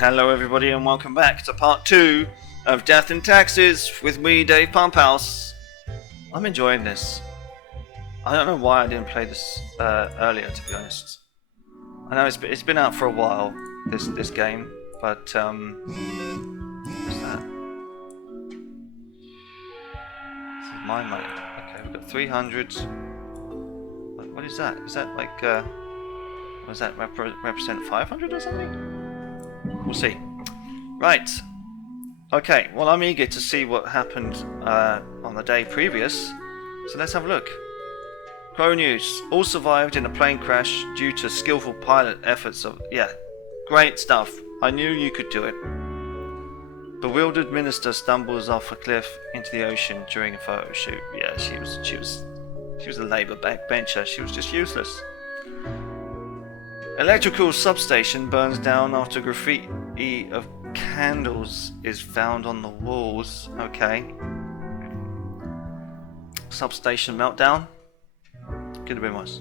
Hello everybody and welcome back to part 2 of Death and Taxes with me, Dave Pumphouse. I'm enjoying this. I don't know why I didn't play this earlier, to be honest. I know it's been out for a while, this game, but what's that? This is my money. Okay, we've got 300. What is that? Is that like does that represent 500 or something? We'll see. Right. Okay, well I'm eager to see what happened on the day previous, so let's have a look. Crow News. All survived in a plane crash due to skillful pilot efforts of... Yeah, great stuff. I knew you could do it. Bewildered minister stumbles off a cliff into the ocean during a photo shoot. Yeah, she was a Labour backbencher. She was just useless. Electrical substation burns down after graffiti of candles is found on the walls. Okay. Substation meltdown. Could have been worse.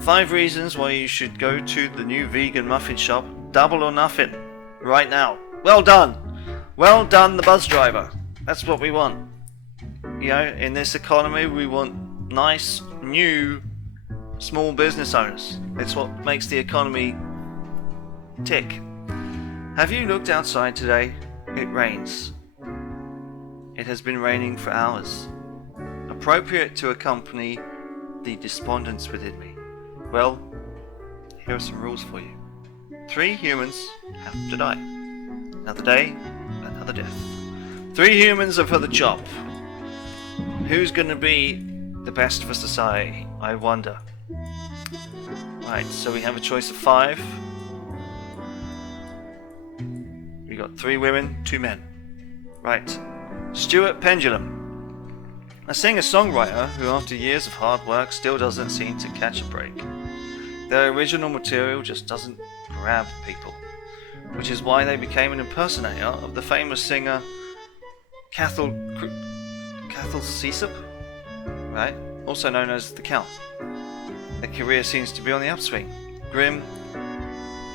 5 reasons why you should go to the new vegan muffin shop. Double or nothing. Right now. Well done. Well done, the bus driver. That's what we want. You know, in this economy, we want nice, new, small business owners. It's what makes the economy tick. Have you looked outside today? It rains. It has been raining for hours. Appropriate to accompany the despondence within me. Well, here are some rules for you. 3 humans have to die. Another day, another death. 3 humans are for the job. Who's going to be the best for society, I wonder? Right, so we have a choice of 5. We got 3 women, 2 men. Right. Stuart Pendulum. A singer-songwriter who after years of hard work still doesn't seem to catch a break. Their original material just doesn't grab people, which is why they became an impersonator of the famous singer Cathal Cecep, right? Also known as the Count. Their career seems to be on the upswing. Grim,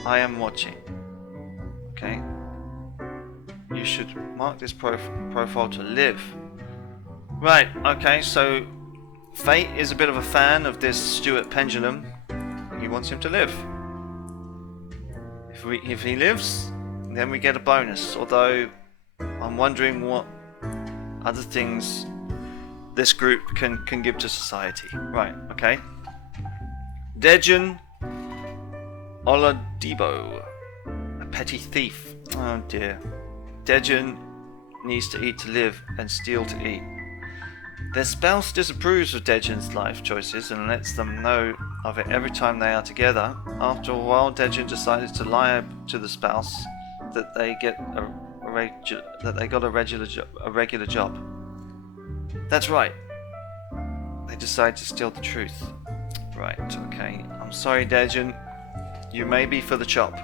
I am watching. Okay. You should mark this profile to live. Right, okay, so Fate is a bit of a fan of this Stuart Pendulum. He wants him to live. If he lives, then we get a bonus. Although, I'm wondering what other things this group can give to society. Right, okay. Dejan Oladipo, a petty thief. Oh dear. Dejan needs to eat to live and steal to eat. Their spouse disapproves of Dejan's life choices and lets them know of it every time they are together. After a while, Dejan decided to lie to the spouse that they got a regular job. That's right. They decide to steal the truth. Right, okay. I'm sorry, Dejan. You may be for the chop.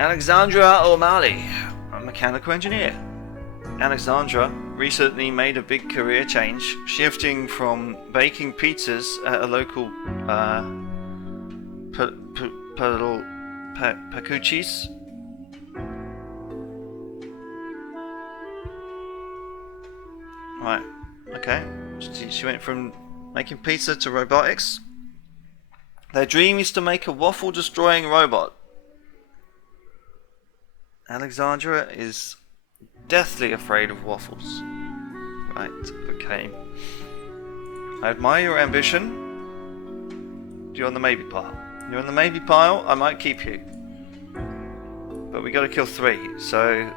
Alexandra O'Malley, a mechanical engineer. Alexandra recently made a big career change, shifting from baking pizzas at a local Pacucci's. Right, okay. She went from making pizza to robotics. Their dream is to make a waffle-destroying robot. Alexandra is deathly afraid of waffles. Right, okay. I admire your ambition. You're on the maybe pile. You're on the maybe pile, I might keep you. But we gotta kill 3, so...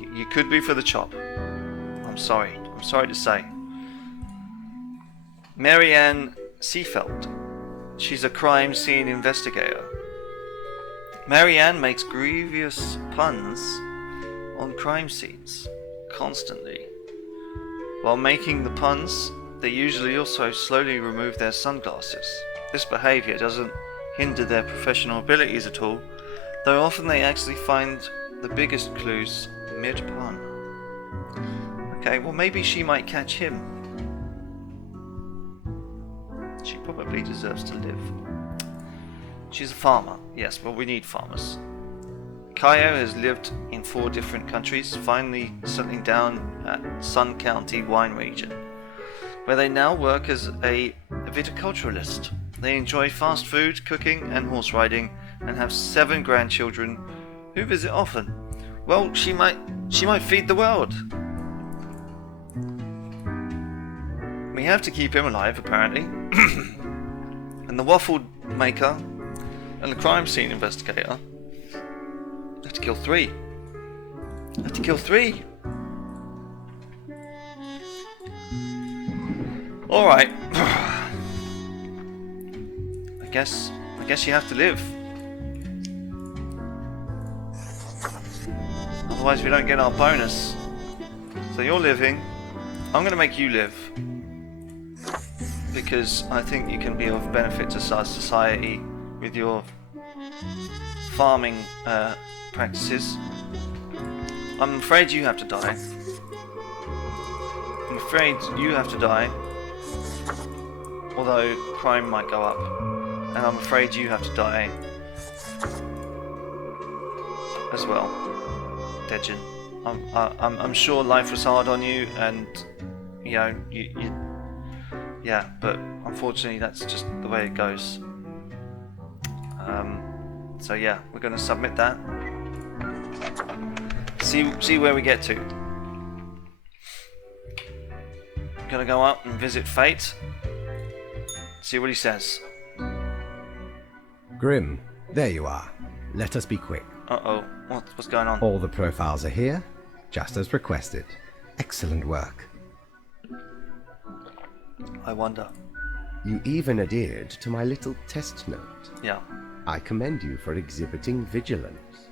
You could be for the chop. I'm sorry to say. Marianne Seafeld. She's a crime scene investigator. Marianne makes grievous puns on crime scenes, constantly. While making the puns, they usually also slowly remove their sunglasses. This behaviour doesn't hinder their professional abilities at all, though often they actually find the biggest clues mid-pun. Okay, well maybe she might catch him. She probably deserves to live. She's a farmer. Yes, well, we need farmers. Kaio has lived in 4 different countries, finally settling down at Sun County wine region, where they now work as a viticulturalist. They enjoy fast food, cooking, and horse riding, and have 7 grandchildren who visit often. Well, she might feed the world. We have to keep him alive, apparently. And the waffle maker and the crime scene investigator have to kill 3. Have to kill 3. All right. I guess you have to live. Otherwise, we don't get our bonus. So you're living. I'm going to make you live. Because I think you can be of benefit to society with your farming practices. I'm afraid you have to die. I'm afraid you have to die. Although crime might go up. And I'm afraid you have to die as well, Dejin. I'm sure life was hard on you, and you know, yeah, but unfortunately that's just the way it goes. So yeah, we're going to submit that. See where we get to. Going to go up and visit Fate. See what he says. Grim, there you are. Let us be quick. Uh-oh, what's going on? All the profiles are here, just as requested. Excellent work. I wonder. You even adhered to my little test note. Yeah. I commend you for exhibiting vigilance.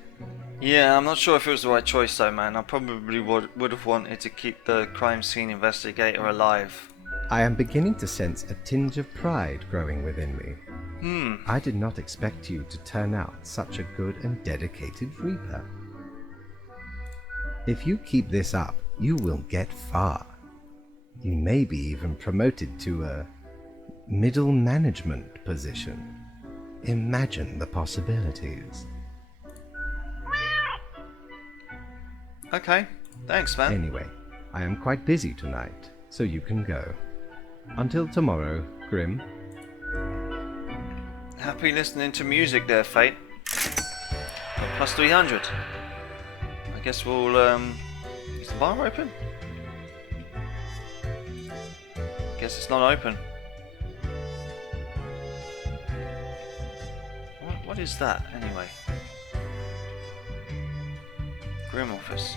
Yeah, I'm not sure if it was the right choice though, man. I probably would have wanted to keep the crime scene investigator alive. I am beginning to sense a tinge of pride growing within me. I did not expect you to turn out such a good and dedicated Reaper. If you keep this up, you will get far. You may be even promoted to a middle management position. Imagine the possibilities. Okay, thanks, man. Anyway, I am quite busy tonight, so you can go. Until tomorrow, Grim. Happy listening to music there, Fate. Got plus 300. I guess we'll, is the bar open? Guess it's not open. What is that, anyway? Grim office.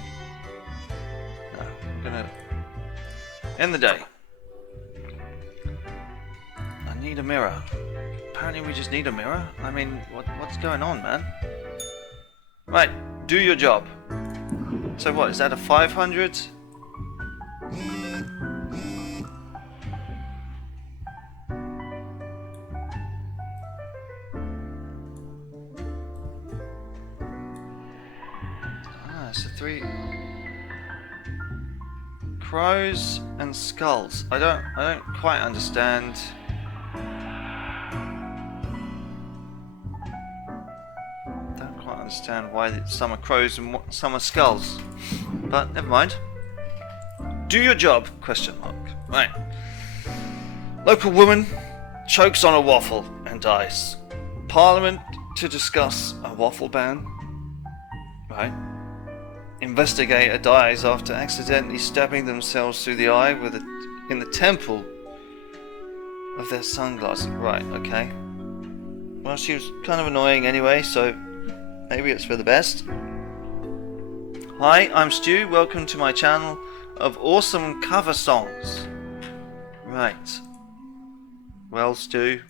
No, I'm gonna end the day. I need a mirror. Apparently we just need a mirror? I mean, what's going on, man? Right, do your job. So what, is that a 500? So 3 crows and skulls. I don't quite understand. Don't quite understand why some are crows and some are skulls. But never mind. Do your job? Question mark. Right. Local woman chokes on a waffle and dies. Parliament to discuss a waffle ban. Right. Investigator dies after accidentally stabbing themselves through the eye in the temple of their sunglasses. Right, okay. Well, she was kind of annoying anyway, so maybe it's for the best. Hi, I'm Stu. Welcome to my channel of awesome cover songs. Right. Well, Stu,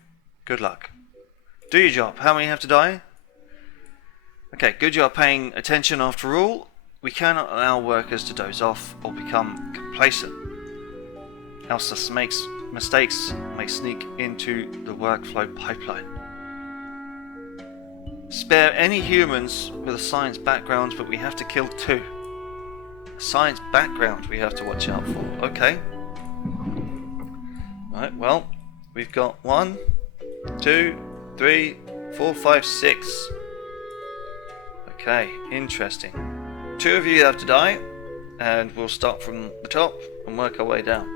good luck. Do your job. How many have to die? Okay, good job paying attention after all. We cannot allow workers to doze off or become complacent, else the mistakes may sneak into the workflow pipeline. Spare any humans with a science background, but we have to kill 2. A science background we have to watch out for. Okay. Right, well, we've got 1, 2, 3, 4, 5, 6. Okay, interesting. 2 of you have to die, and we'll start from the top and work our way down.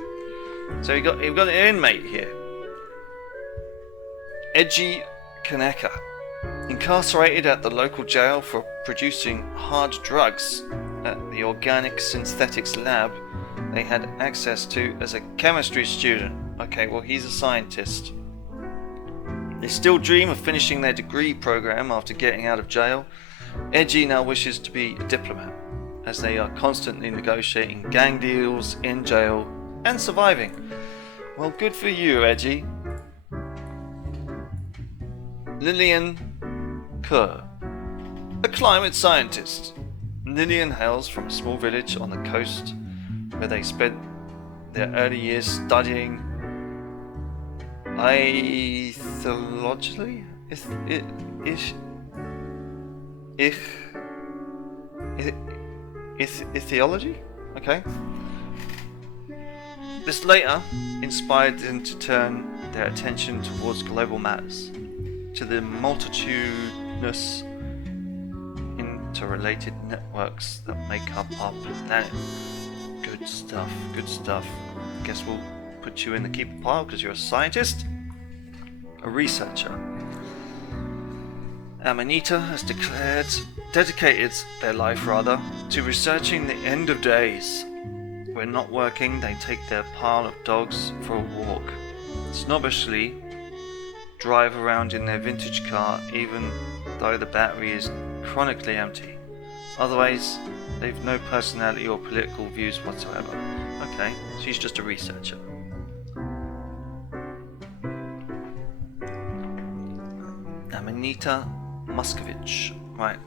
So you've got an inmate here. Edgy Kaneka, incarcerated at the local jail for producing hard drugs at the Organic Synthetics Lab they had access to as a chemistry student. Okay, well, he's a scientist. They still dream of finishing their degree program after getting out of jail. Edgy now wishes to be a diplomat, as they are constantly negotiating gang deals in jail and surviving. Well, good for you, Edgy. Lillian Kerr, a climate scientist. Lillian hails from a small village on the coast where they spent their early years studying Theology? Okay. This later inspired them to turn their attention towards global matters, to the multitudinous interrelated networks that make up our planet. Good stuff, good stuff. Guess we'll put you in the keeper pile because you're a scientist? A researcher. Amanita has dedicated their life to researching the end of days. When not working, they take their pile of dogs for a walk. Snobbishly drive around in their vintage car even though the battery is chronically empty. Otherwise, they've no personality or political views whatsoever. Okay, she's just a researcher. Amanita Muscovich. Right.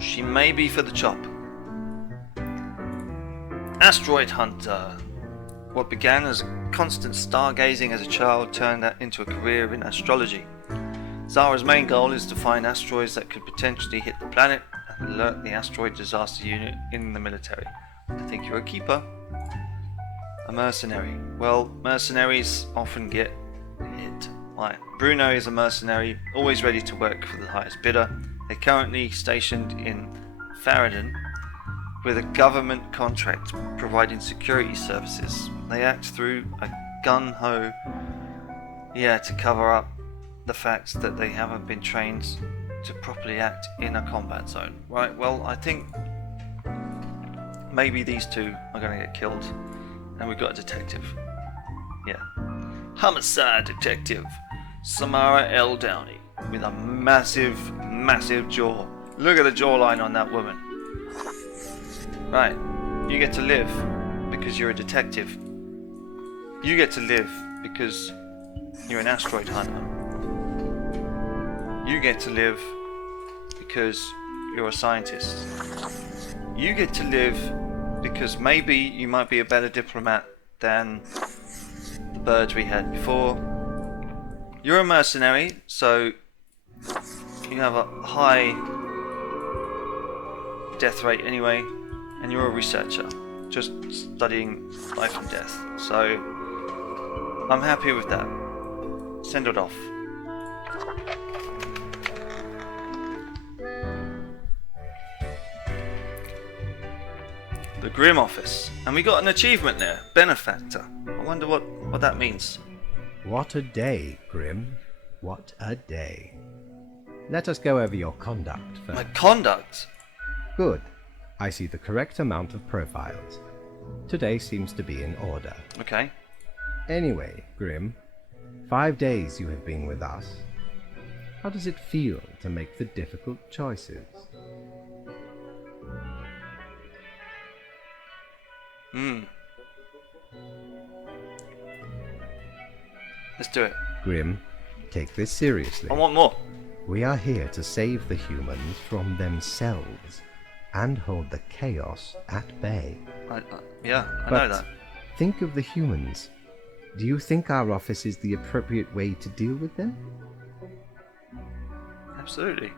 She may be for the chop. Asteroid Hunter. What began as constant stargazing as a child turned into a career in astrology. Zara's main goal is to find asteroids that could potentially hit the planet and alert the asteroid disaster unit in the military. I think you're a keeper. A mercenary. Well, mercenaries often get hit. Right. Bruno is a mercenary, always ready to work for the highest bidder. They're currently stationed in Faradin with a government contract providing security services. They act through a gun-ho, to cover up the fact that they haven't been trained to properly act in a combat zone. Right, well, I think maybe these two are going to get killed, and we've got a detective. Yeah. Homicide detective, Samara L. Downey, with a massive, massive jaw. Look at the jawline on that woman. Right, you get to live because you're a detective. You get to live because you're an asteroid hunter. You get to live because you're a scientist. You get to live because maybe you might be a better diplomat than the birds we had before. You're a mercenary, so you have a high death rate anyway, and you're a researcher, just studying life and death. So I'm happy with that. Send it off. The Grim office, and we got an achievement there, benefactor. I wonder what that means. What a day, Grim. What a day. Let us go over your conduct first. My conduct? Good. I see the correct amount of profiles. Today seems to be in order. Okay. Anyway, Grim, 5 days you have been with us. How does it feel to make the difficult choices? Let's do it. Grim, take this seriously. I want more. We are here to save the humans from themselves and hold the chaos at bay. I know that. Think of the humans. Do you think our office is the appropriate way to deal with them? Absolutely.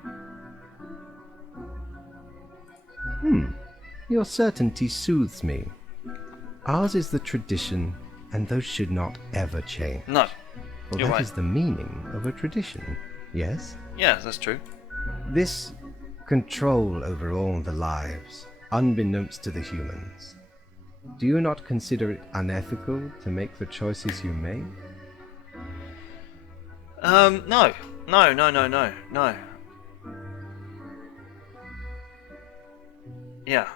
Your certainty soothes me. Ours is the tradition, and those should not ever change. No, Well, you're that right. is the meaning of a tradition, Yes? Yeah, that's true. This control over all the lives, unbeknownst to the humans, do you not consider it unethical to make the choices you make? No. No. Yeah.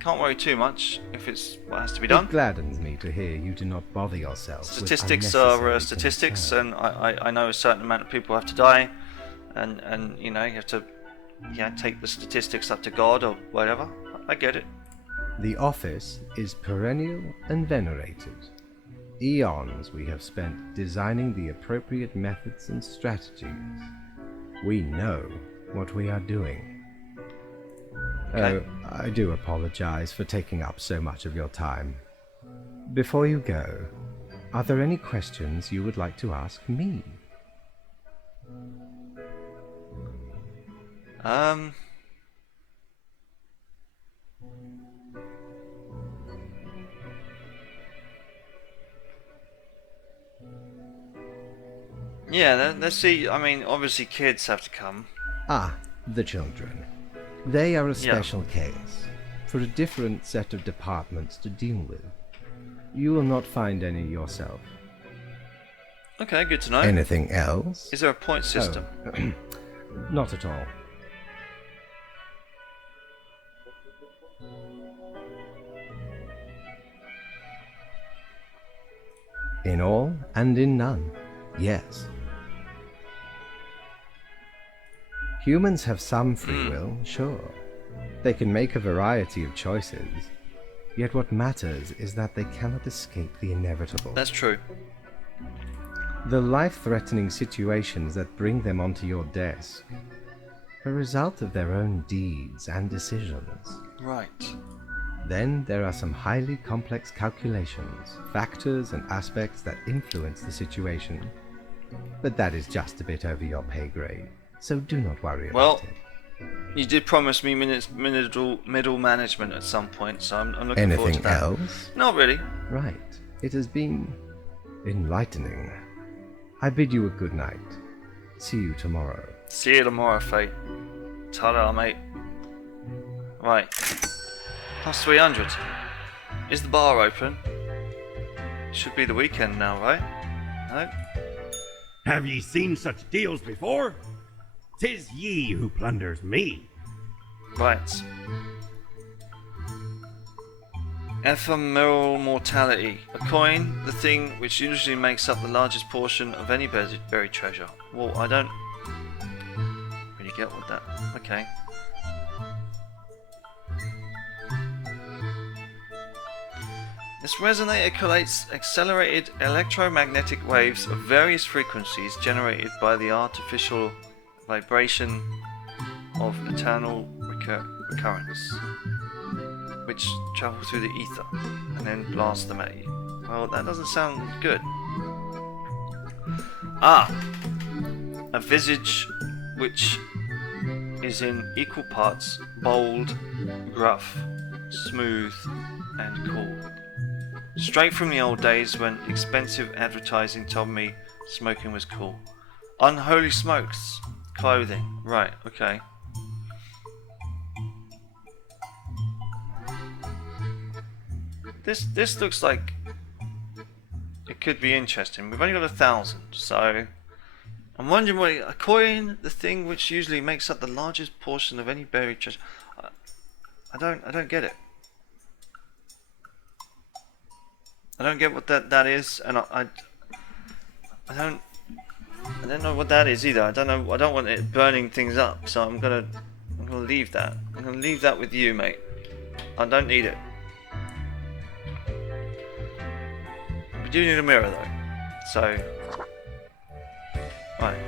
Can't worry too much if it's what has to be done. It gladdens me to hear you do not bother yourself Statistics with are unnecessary statistics, concern. and I know a certain amount of people have to die, and you know, you have to take the statistics up to God or whatever. I get it. The office is perennial and venerated. Eons we have spent designing the appropriate methods and strategies. We know what we are doing. Okay. Oh, I do apologize for taking up so much of your time. Before you go, are there any questions you would like to ask me? Yeah, let's see. I mean, obviously kids have to come. Ah, the children. They are a Yeah. special case, for a different set of departments to deal with. You will not find any yourself. Okay, good to know. Anything else? Is there a point system? Oh, not at all. In all and in none, yes. Humans have some free will, sure. They can make a variety of choices. Yet what matters is that they cannot escape the inevitable. That's true. The life-threatening situations that bring them onto your desk are a result of their own deeds and decisions. Right. Then there are some highly complex calculations, factors and aspects that influence the situation. But that is just a bit over your pay grade, so do not worry Well, about it. you did promise me middle management at some point, so I'm looking forward to Anything that. else? Not really. Right. It has been enlightening. I bid you a good night. See you tomorrow. See you tomorrow, Fate. Ta-da, mate. Right. Plus 300. Is the bar open? Should be the weekend now, right? No? Have ye seen such deals before? 'Tis ye who plunders me. Right. Ephemeral mortality. A coin, the thing which usually makes up the largest portion of any buried treasure. Well, I don't really get what that... Okay. This resonator collates accelerated electromagnetic waves of various frequencies generated by the artificial vibration of eternal recurrence, which travel through the ether and then blast them at you. Well, that doesn't sound good. Ah! A visage which is in equal parts bold, gruff, smooth, and cool. Straight from the old days when expensive advertising told me smoking was cool. Unholy smokes. Clothing. Right, okay. This looks like it could be interesting. We've only got 1,000, so I'm wondering what a coin, the thing which usually makes up the largest portion of any buried treasure. I don't get it. I don't get what that is, and I don't know what that is either. I don't want it burning things up, so I'm gonna leave that. I'm gonna leave that with you, mate. I don't need it. We do need a mirror though. So right.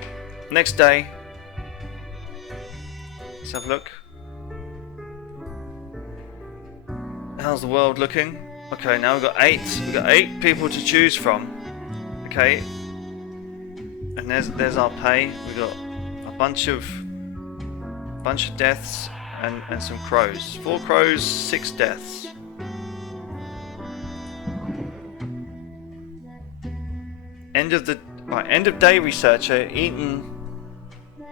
Next day. Let's have a look. How's the world looking? Okay, now we've got 8. We've got 8 people to choose from. Okay. And there's our pay. We've got a bunch of deaths and some crows. 4 crows, 6 deaths. End of day researcher eaten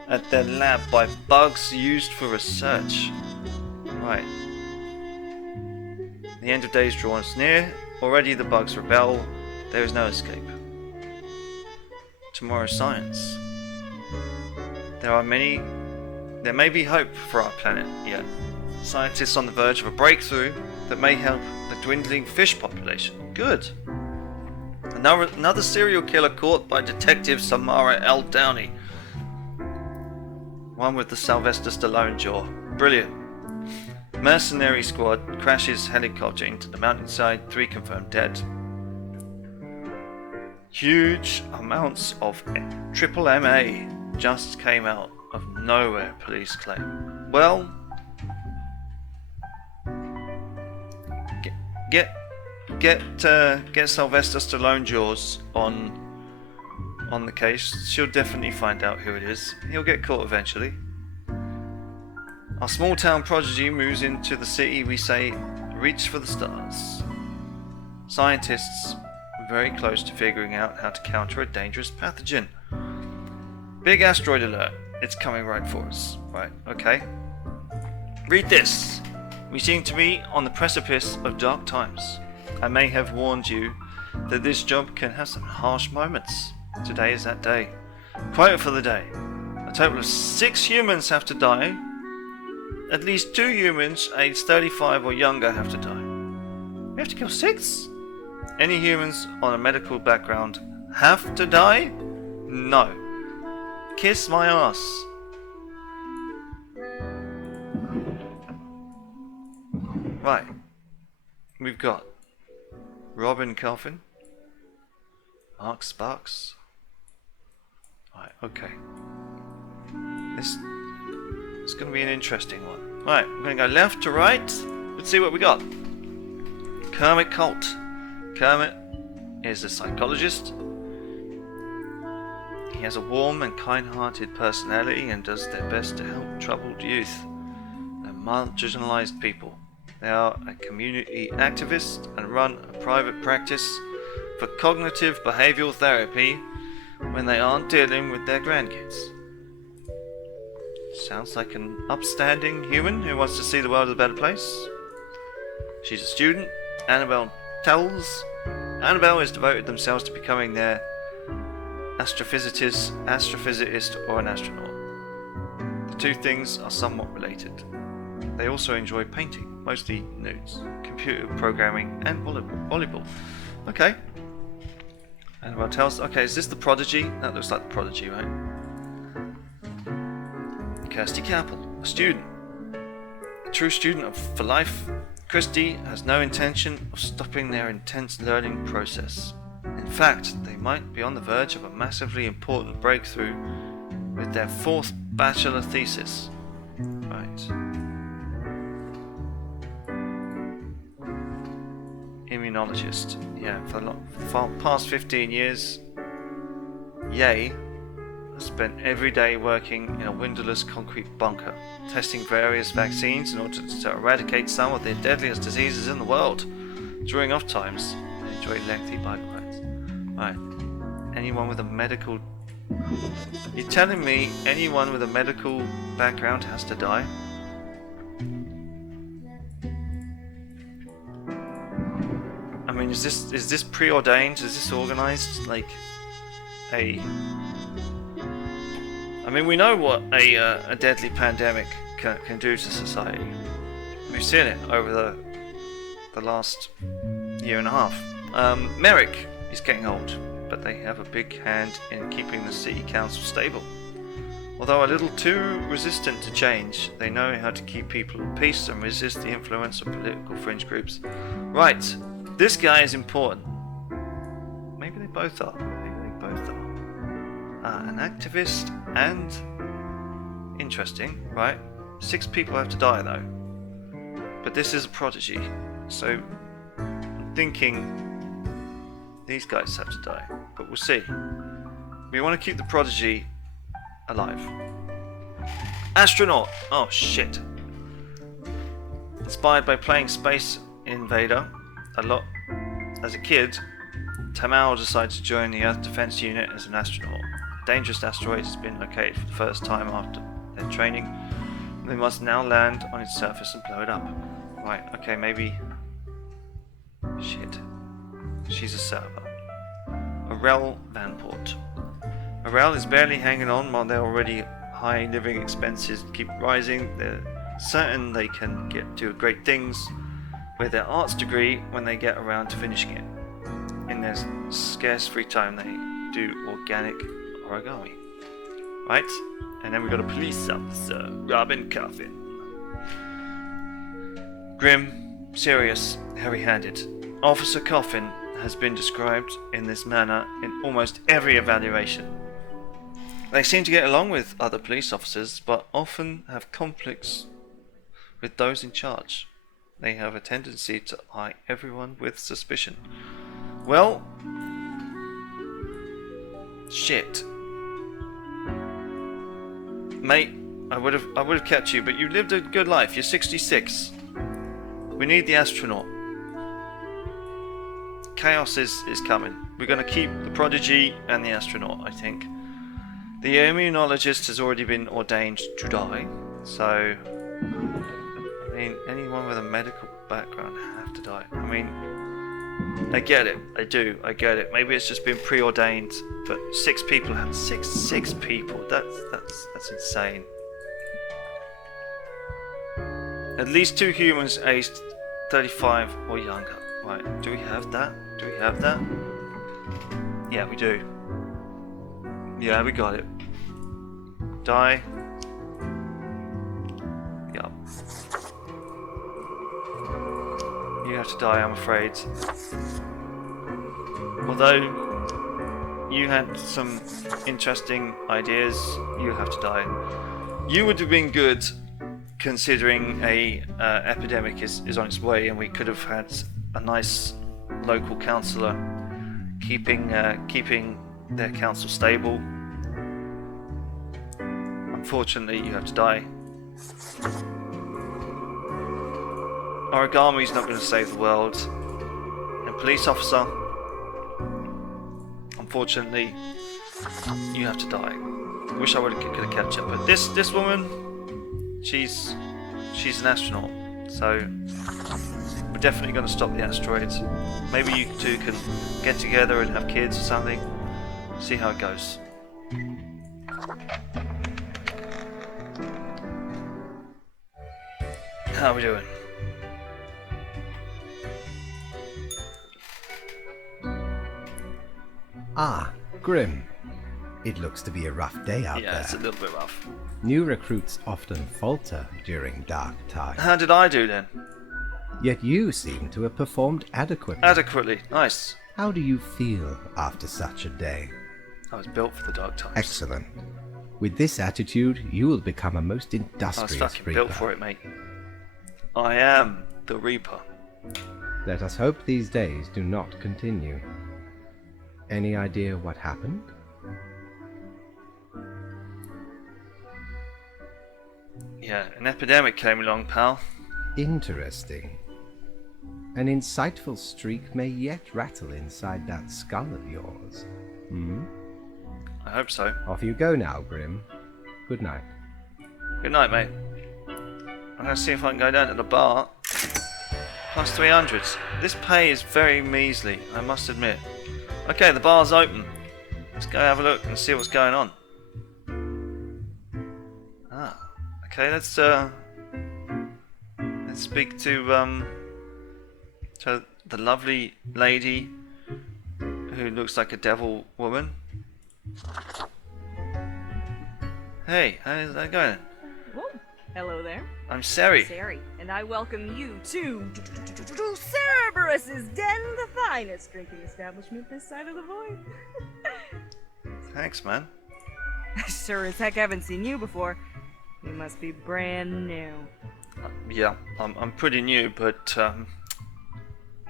at their lab by bugs used for research. Right. The end of days draws near. Already the bugs rebel. There is no escape. Tomorrow's science. There may be hope for our planet yet. Scientists on the verge of a breakthrough that may help the dwindling fish population. Good. Another serial killer caught by Detective Samara L. Downey. One with the Sylvester Stallone jaw. Brilliant. Mercenary squad crashes helicopter into the mountainside. 3 confirmed dead. Huge amounts of triple MA just came out of nowhere, police claim. Well, get Sylvester Stallone jaws on the case. She'll definitely find out who it is. He'll get caught eventually. Our small town prodigy moves into the city. We say, reach for the stars. Scientists are very close to figuring out how to counter a dangerous pathogen. Big asteroid alert. It's coming right for us. Right, okay. Read this. We seem to be on the precipice of dark times. I may have warned you that this job can have some harsh moments. Today is that day. Quote for the day. A total of 6 humans have to die. At least 2 humans aged 35 or younger have to die. We have to kill 6? Any humans on a medical background have to die? No. Kiss my ass. Right. We've got Robin Coffin. Mark Sparks. Right, okay. This is going to be an interesting one. Right, we're going to go left to right. Let's see what we got. Kermit Colt. Kermit is a psychologist. He has a warm and kind-hearted personality and does their best to help troubled youth and marginalized people. They are a community activist and run a private practice for cognitive behavioral therapy when they aren't dealing with their grandkids. Sounds like an upstanding human who wants to see the world a better place. She's a student. Annabelle has devoted themselves to becoming their astrophysicist or an astronaut. The 2 things are somewhat related. They also enjoy painting, mostly nudes, computer programming, and volleyball. Okay. Annabelle tells. Okay, is this the Prodigy? That looks like the Prodigy, right? Kirsty Capel, a student. A true student for life. Kirsty has no intention of stopping their intense learning process. In fact, they might be on the verge of a massively important breakthrough with their 4th bachelor thesis. Right. Immunologist. Yeah, for the past 15 years, Ye has spent every day working in a windowless concrete bunker, testing various vaccines in order to eradicate some of the deadliest diseases in the world. During off times, they enjoy lengthy bike rides. Right. Anyone with a medical... You're telling me anyone with a medical background has to die? I mean, is this preordained? Is this organized? Like a... I mean, we know what a deadly pandemic can do to society. We've seen it over the last year and a half. Merrick is getting old, but they have a big hand in keeping the city council stable. Although a little too resistant to change, they know how to keep people at peace and resist the influence of political fringe groups. Right, this guy is important. Maybe they both are. An activist and... Interesting, right? 6 people have to die though. But this is a prodigy, so I'm thinking these guys have to die. But we'll see. We want to keep the prodigy alive. Astronaut! Oh shit. Inspired by playing Space Invader a lot as a kid, Tamao decided to join the Earth Defense Unit as an astronaut. A dangerous asteroid has been located for the first time after their training. They must now land on its surface and blow it up. Right, okay, maybe... Shit. She's a server. Arel Vanport. Arel is barely hanging on while their already high living expenses keep rising. They're certain they can do great things with their arts degree when they get around to finishing it. In their scarce free time, they do organic origami. Right? And then we've got a police officer, Robin Coffin. Grim, serious, heavy-handed. Officer Coffin has been described in this manner in almost every evaluation. They seem to get along with other police officers, but often have conflicts with those in charge. They have a tendency to eye everyone with suspicion. Well, shit. Mate, I would have kept you, but you lived a good life. You're 66. We need the astronaut. Chaos is coming. We're going to keep the prodigy and the astronaut, I think. The immunologist has already been ordained to die, so I mean, anyone with a medical background have to die. I mean, I get it. I do. I get it. Maybe it's just been preordained, but 6 people have six people. That's insane. At least 2 humans aged 35 or younger. Right? Do we have that? Do we have that? Yeah, we do. Yeah, we got it. Die. Yup. You have to die, I'm afraid. Although you had some interesting ideas, you have to die. You would have been good, considering a epidemic is on its way, and we could have had a nice local councillor keeping their council stable. Unfortunately, you have to die. Origami's not going to save the world. And police officer, unfortunately, you have to die. Wish I could have kept you, but this woman, she's an astronaut, so we're definitely going to stop the asteroids. Maybe you two can get together and have kids or something. See how it goes. How are we doing? Ah, Grim. It looks to be a rough day out there. Yeah, it's a little bit rough. New recruits often falter during dark times. How did I do then? Yet you seem to have performed adequately. Adequately. Nice. How do you feel after such a day? I was built for the dark times. Excellent. With this attitude, you will become a most I was industrious fucking reaper. built for it, mate. I am the Reaper. Let us hope these days do not continue. Any idea what happened? Yeah, an epidemic came along, pal. Interesting. An insightful streak may yet rattle inside that skull of yours. Hmm? I hope so. Off you go now, Grim. Good night. Good night, mate. I'm going to see if I can go down to the bar. Plus 300. This pay is very measly, I must admit. Okay, the bar's open. Let's go have a look and see what's going on. Ah, okay. Let's speak to the lovely lady who looks like a devil woman. Hey, how's that going? Whoa. Hello there. I'm Cerri. Cerri, and I welcome you to Cerberus's Den, the finest drinking establishment this side of the void. Thanks, man. Sure as heck haven't seen you before. You must be brand new. Yeah, I'm pretty new, but I'm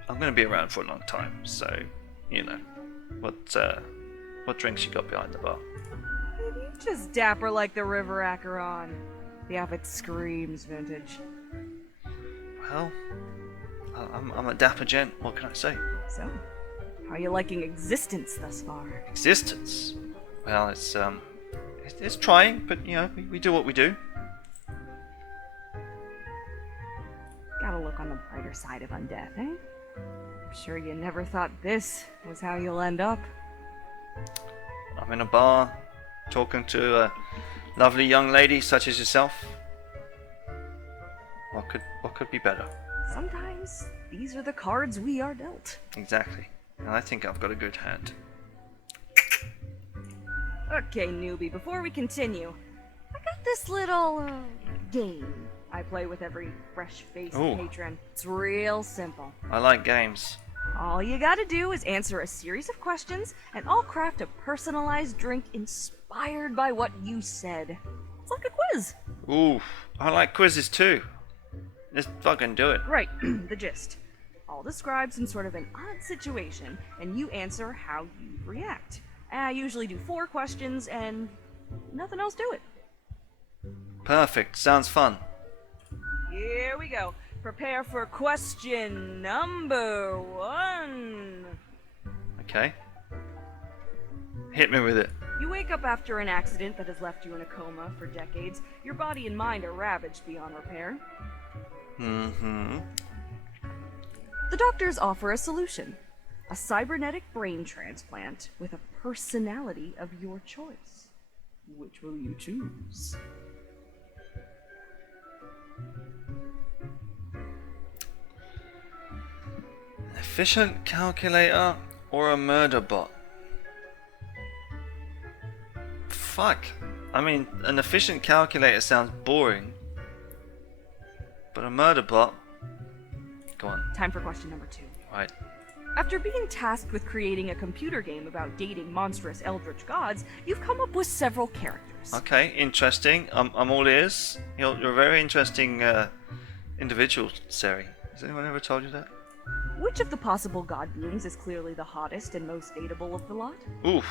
gonna be around for a long time. So, you know, what drinks you got behind the bar? You just dapper like the river Acheron. The outfit screams vintage. Well, I'm a dapper gent. What can I say? So, How are you liking existence thus far? Existence. Well, it's trying, but you know, we do what we do. Gotta look on the brighter side of undeath, eh? I'm sure you never thought this was how you'll end up. I'm in a bar, talking to a lovely young lady such as yourself. What could be better? Sometimes these are the cards we are dealt. Exactly. And I think I've got a good hand. Okay, newbie, before we continue, I got this little game I play with every fresh-faced Ooh. patron. It's real simple. I like games. All you gotta do is answer a series of questions, and I'll craft a personalized drink inspired by what you said. It's like a quiz. Ooh, I like quizzes too. Let's fucking do it. Right, the gist. I'll describe some sort of an odd situation, and you answer how you'd react. I usually do 4 questions, and nothing else to it. Perfect. Sounds fun. Here we go. Prepare for question number 1. Okay. Hit me with it. You wake up after an accident that has left you in a coma for decades. Your body and mind are ravaged beyond repair. Mm-hmm. The doctors offer a solution. A cybernetic brain transplant with a personality of your choice. Which will you choose? An efficient calculator or a murder bot? Fuck. I mean, an efficient calculator sounds boring. But a murder bot? Go on. Time for question number 2. Right. After being tasked with creating a computer game about dating monstrous eldritch gods, you've come up with several characters. Okay, interesting. I'm all ears. You're a very interesting individual, Cerri. Has anyone ever told you that? Which of the possible god beings is clearly the hottest and most dateable of the lot? Oof.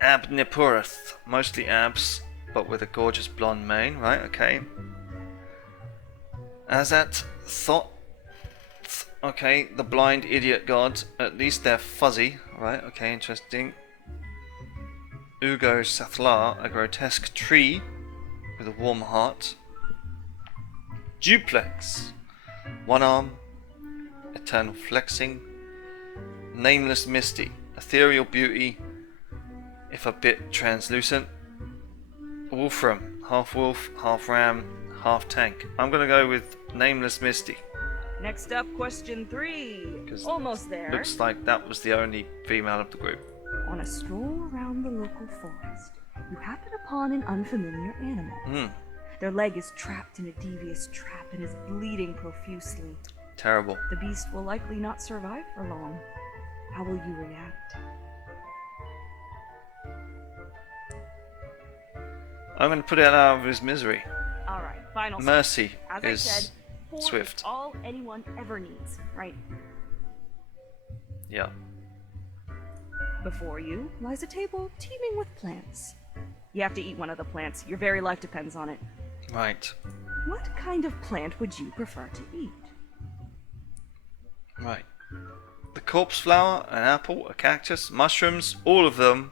Abnipurith. Mostly abs, but with a gorgeous blonde mane, right? Okay. Azat Thought. Okay, the blind idiot god. At least they're fuzzy, right? Okay, interesting. Ugo Sathlar, a grotesque tree with a warm heart. Duplex. One arm, eternal flexing. Nameless Misty, ethereal beauty, if a bit translucent. Wolfram, half wolf, half ram, half tank. I'm gonna go with Nameless Misty. Next up, question 3. 'Cause Almost there. Looks like that was the only female of the group. On a stroll around the local forest, you happen upon an unfamiliar animal. Hmm, Their leg is trapped in a devious trap and is bleeding profusely. terrible. The beast will likely not survive for long. How will you react? I'm gonna put it out of his misery. Alright, final step. Mercy As is I said, 4 swift. is all anyone ever needs, right? Yeah. Before you lies a table teeming with plants. You have to eat one of the plants. Your very life depends on it. Right. What kind of plant would you prefer to eat? Right. The corpse flower, an apple, a cactus, mushrooms, all of them.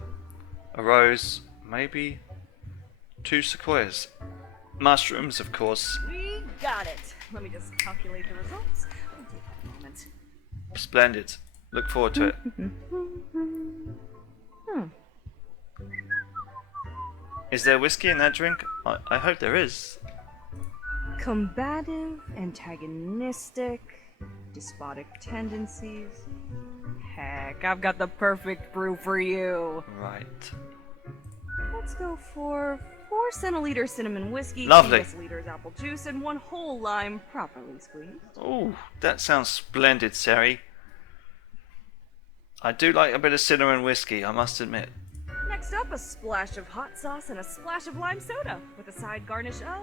A rose, maybe 2 sequoias. Mushrooms, of course. We got it. Let me just calculate the results. It'll take a moment. Splendid. Look forward to it. Is there whiskey in that drink? I hope there is. Combative, antagonistic, despotic tendencies. Heck, I've got the perfect brew for you. Right. Let's go for 4 centiliter cinnamon whiskey, Lovely. 2 liters apple juice, and 1 whole lime properly squeezed. Oh, that sounds splendid, Cerri. I do like a bit of cinnamon whiskey, I must admit. Next up, a splash of hot sauce and a splash of lime soda, with a side garnish of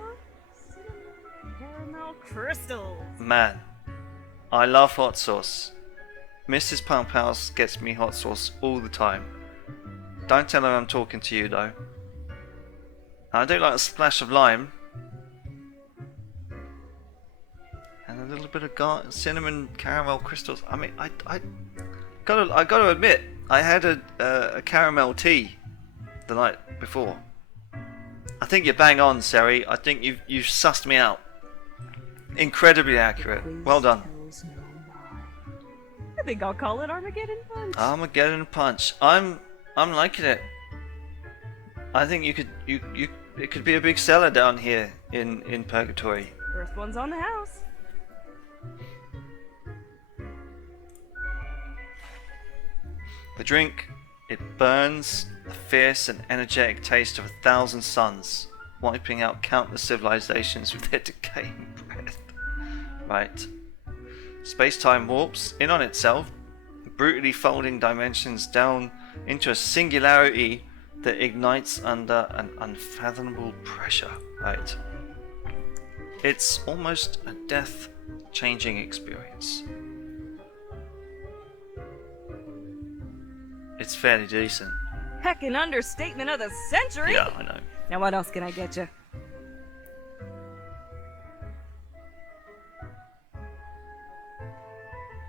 cinnamon caramel crystals. Man, I love hot sauce. Mrs. Pump House gets me hot sauce all the time. Don't tell her I'm talking to you though. I do like a splash of lime. And a a little bit of cinnamon caramel crystals. I mean, I gotta admit, I had a caramel tea the night before. I think you're bang on, Cerri. I think you've sussed me out. Incredibly accurate. Well done. I think I'll call it Armageddon Punch. Armageddon Punch. I'm liking it. I think it could be a big seller down here in Purgatory. First one's on the house. The drink, it burns the fierce and energetic taste of 1,000 suns, wiping out countless civilizations with their decaying breath. Right. Space-time warps in on itself, brutally folding dimensions down into a singularity that ignites under an unfathomable pressure. Right. It's almost a death-changing experience. It's fairly decent. Heckin' understatement of the century. Yeah, I know. Now what else can I get you?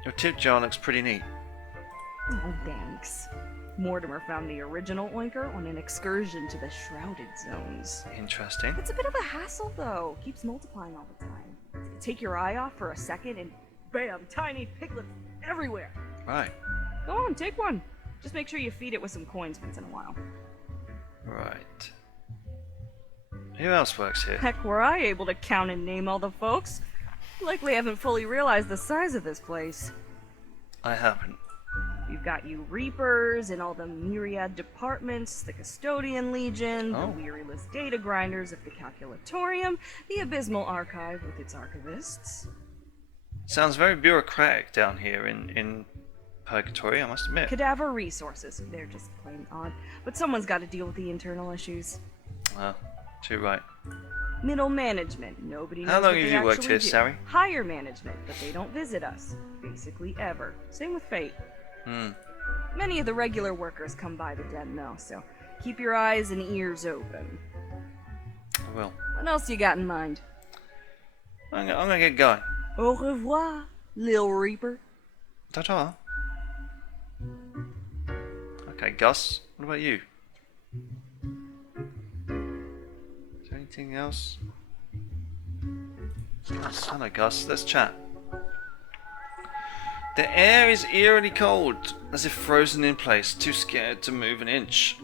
Your tip jar looks pretty neat. Oh, thanks. Mortimer found the original oinker on an excursion to the Shrouded Zones. Interesting. It's a bit of a hassle, though. Keeps multiplying all the time. Take your eye off for a second and bam, tiny piglets everywhere. Right. Go on, take one. Just make sure you feed it with some coins once in a while. Right. Who else works here? Heck, were I able to count and name all the folks? Likely haven't fully realized the size of this place. I haven't. You've got you Reapers in all the myriad departments, the Custodian Legion, Oh. the weariless data grinders of the Calculatorium, the Abysmal Archive with its archivists. Sounds very bureaucratic down here in Purgatory, I must admit. Cadaver Resources, they're just plain odd, but someone's got to deal with the internal issues. Too right. Middle management, nobody knows How long what have they you worked actually here, do. Cerri? Higher management, but they don't visit us, basically ever. Same with Fate. Many of the regular workers come by the den though, so keep your eyes and ears open. I will. What else you got in mind? I'm gonna get going. Au revoir, Lil Reaper. Ta-ta. Okay, Gus, what about you? Is there anything else? Yes, hello, Gus. Let's chat. The air is eerily cold, as if frozen in place, too scared to move an inch.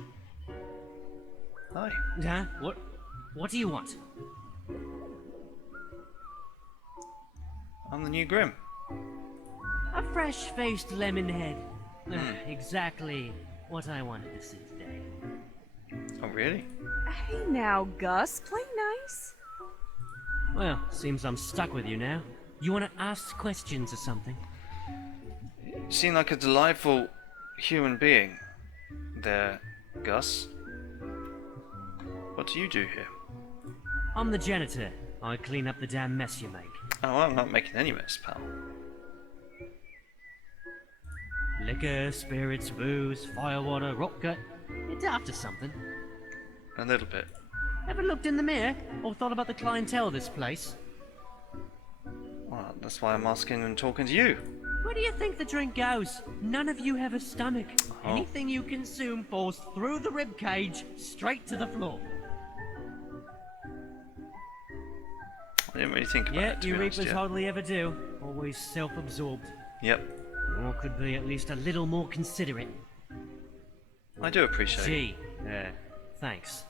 Hi. Huh? What do you want? I'm the new Grim. A fresh-faced lemonhead. Exactly what I wanted to see today. Oh, really? Hey now, Gus, play nice. Well, seems I'm stuck with you now. You want to ask questions or something? You seem like a delightful human being there, Gus. What do you do here? I'm the janitor. I clean up the damn mess you make. Oh, I'm not making any mess, pal. Liquor, spirits, booze, firewater, rock gut. It's after something. A little bit. Ever looked in the mirror or thought about the clientele of this place? Well, that's why I'm asking and talking to you. Where do you think the drink goes? None of you have a stomach. Oh. Anything you consume falls through the rib cage straight to the floor. I didn't really think about Yeah, it, to you be honest, Reapers yeah. hardly ever do. Always self-absorbed. Yep. Or could be at least a little more considerate. I do appreciate it. Gee, thanks.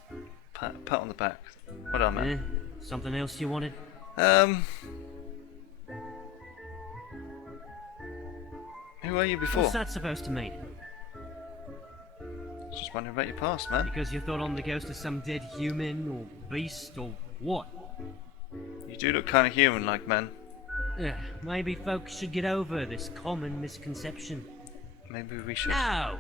Pat on the back. Well done, man. Something else you wanted? Who were you before? What's that supposed to mean? Just wondering about your past, man. Because you thought I'm the ghost of some dead human or beast or what? You do look kind of human-like, man. Maybe folks should get over this common misconception. Maybe we should. No,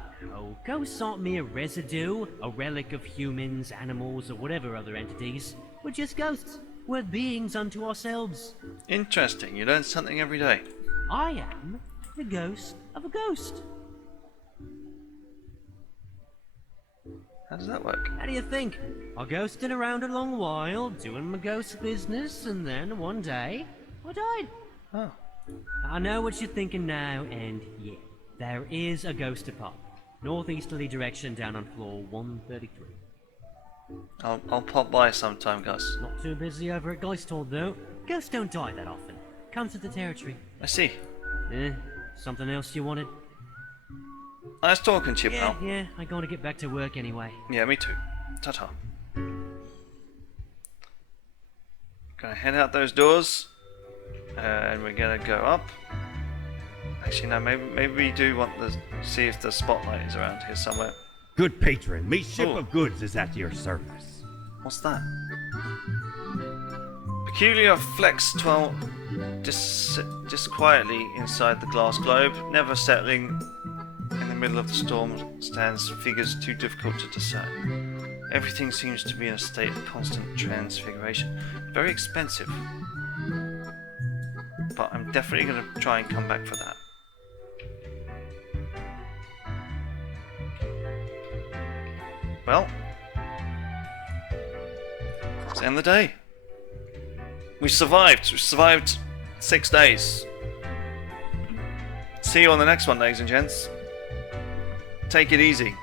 ghosts aren't mere residue, a relic of humans, animals, or whatever other entities. We're just ghosts. We're beings unto ourselves. Interesting. You learn something every day. I am the ghost of a ghost. How does that work? How do you think? I ghosted around a long while, doing my ghost business, and then one day, I died. Oh. I know what you're thinking now, and yeah, there is a ghost apartment. Northeasterly direction down on floor 133. I'll pop by sometime, Gus. Not too busy over at Geisthold, though. Ghosts don't die that often. Comes with the territory. I see. Something else you wanted? Nice talking to you, Yeah, pal. yeah, I gotta get back to work anyway. Yeah, me too. Ta-ta. Gonna head out those doors, and we're gonna go up. Actually, no, maybe we do want to see if the spotlight is around here somewhere. Good patron, me ship Oh. of goods is at your service. What's that? Peculiar flex dwell disquietly inside the glass globe, never settling. In the middle of the storm stands figures too difficult to discern. Everything seems to be in a state of constant transfiguration. Very expensive. But I'm definitely going to try and come back for that. Well, let's end the day. We survived. We survived 6 days. See you on the next one, ladies and gents. Take it easy.